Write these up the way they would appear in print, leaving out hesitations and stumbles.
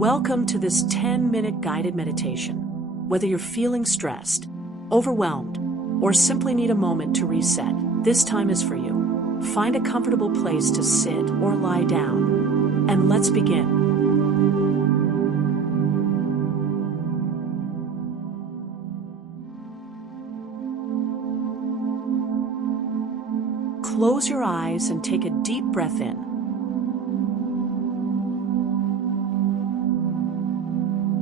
Welcome to this 10-minute guided meditation. Whether you're feeling stressed, overwhelmed, or simply need a moment to reset, this time is for you. Find a comfortable place to sit or lie down, and let's begin. Close your eyes and take a deep breath in.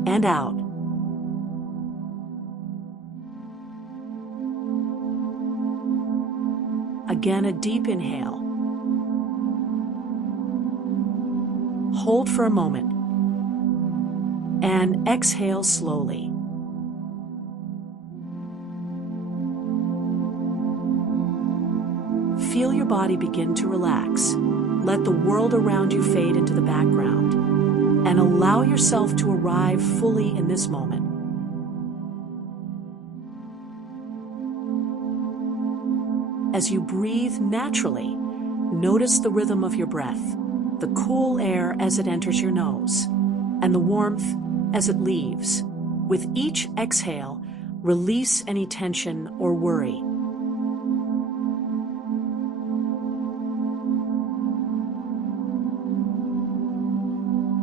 And out. Again, a deep inhale. Hold for a moment. And exhale slowly. Feel your body begin to relax. Let the world around you fade into the background, and allow yourself to arrive fully in this moment. As you breathe naturally, notice the rhythm of your breath, the cool air as it enters your nose, and the warmth as it leaves. With each exhale, release any tension or worry.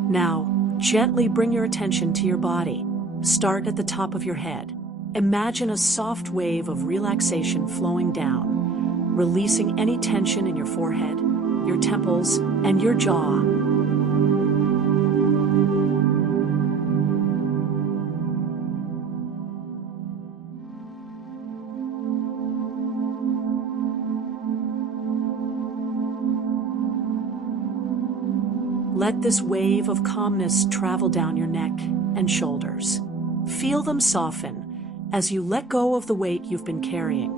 Now, gently bring your attention to your body. Start at the top of your head. Imagine a soft wave of relaxation flowing down, releasing any tension in your forehead, your temples, and your jaw. Let this wave of calmness travel down your neck and shoulders. Feel them soften as you let go of the weight you've been carrying.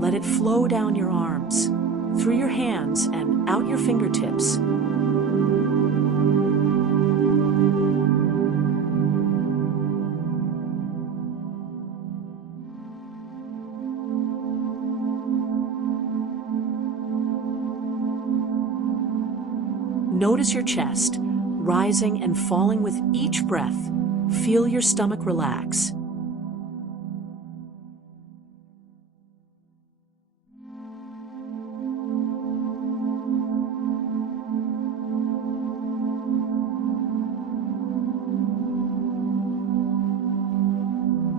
Let it flow down your arms, through your hands and out your fingertips. Notice your chest, rising and falling with each breath. Feel your stomach relax.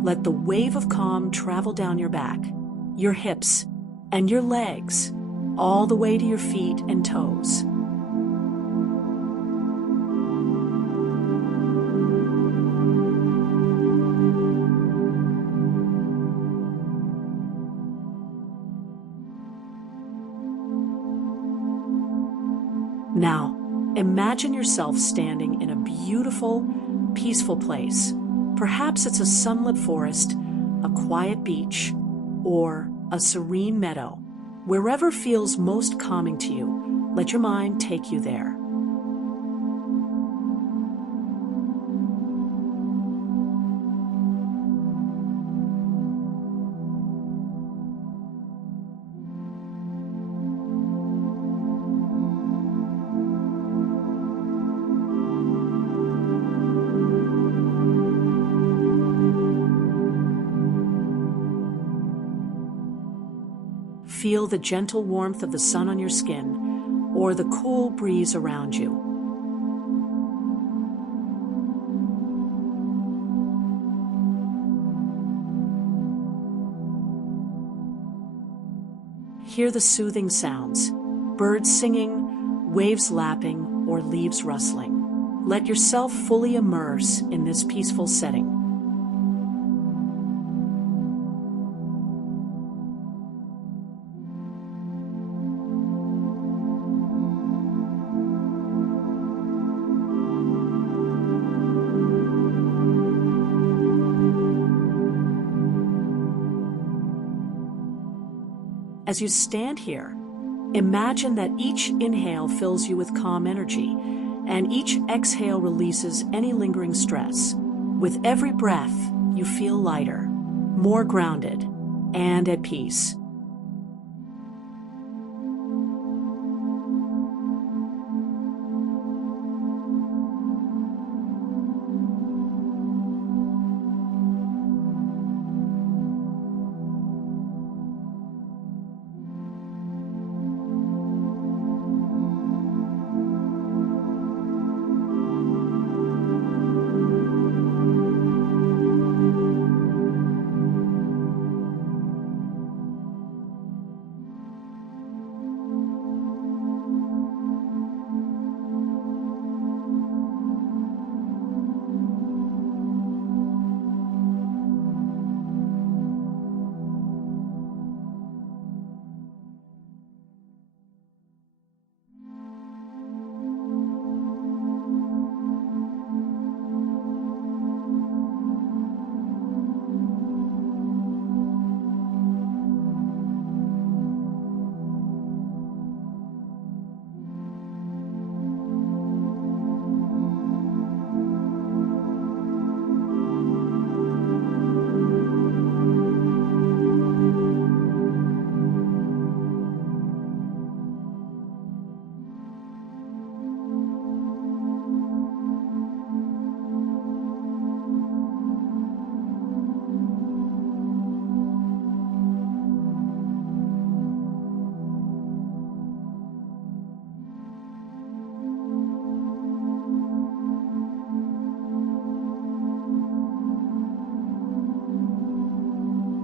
Let the wave of calm travel down your back, your hips, and your legs, all the way to your feet and toes. Now, imagine yourself standing in a beautiful, peaceful place. Perhaps it's a sunlit forest, a quiet beach, or a serene meadow. Wherever feels most calming to you, let your mind take you there. Feel the gentle warmth of the sun on your skin or the cool breeze around you. Hear the soothing sounds, birds singing, waves lapping, or leaves rustling. Let yourself fully immerse in this peaceful setting. As you stand here, imagine that each inhale fills you with calm energy, and each exhale releases any lingering stress. With every breath, you feel lighter, more grounded, and at peace.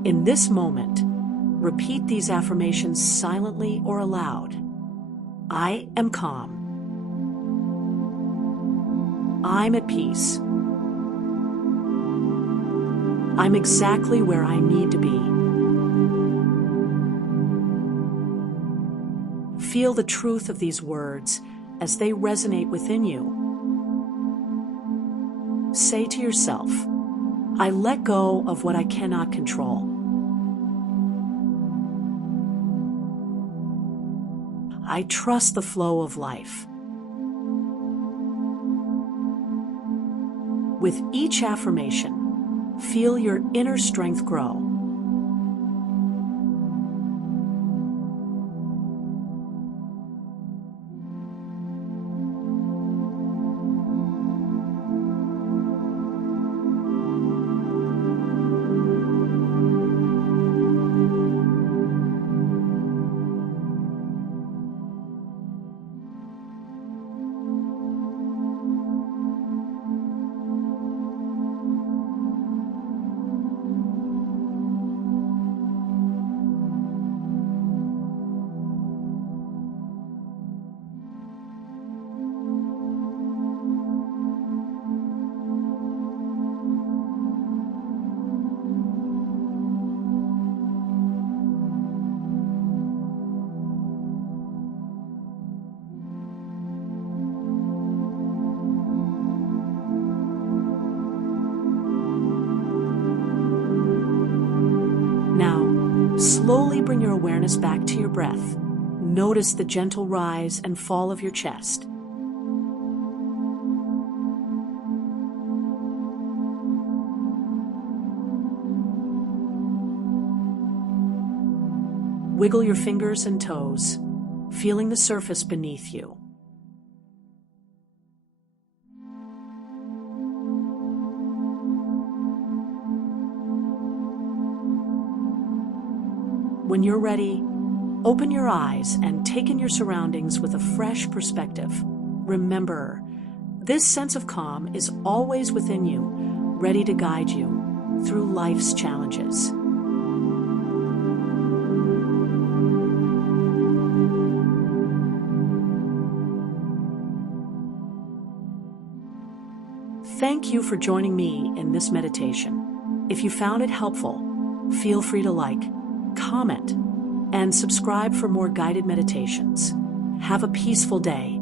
In this moment, repeat these affirmations silently or aloud. I am calm. I'm at peace. I'm exactly where I need to be. Feel the truth of these words as they resonate within you. Say to yourself, I let go of what I cannot control. I trust the flow of life. With each affirmation, feel your inner strength grow. Now, slowly bring your awareness back to your breath. Notice the gentle rise and fall of your chest. Wiggle your fingers and toes, feeling the surface beneath you. When you're ready, open your eyes and take in your surroundings with a fresh perspective. Remember, this sense of calm is always within you, ready to guide you through life's challenges. Thank you for joining me in this meditation. If you found it helpful, feel free to like, comment, and subscribe for more guided meditations. Have a peaceful day.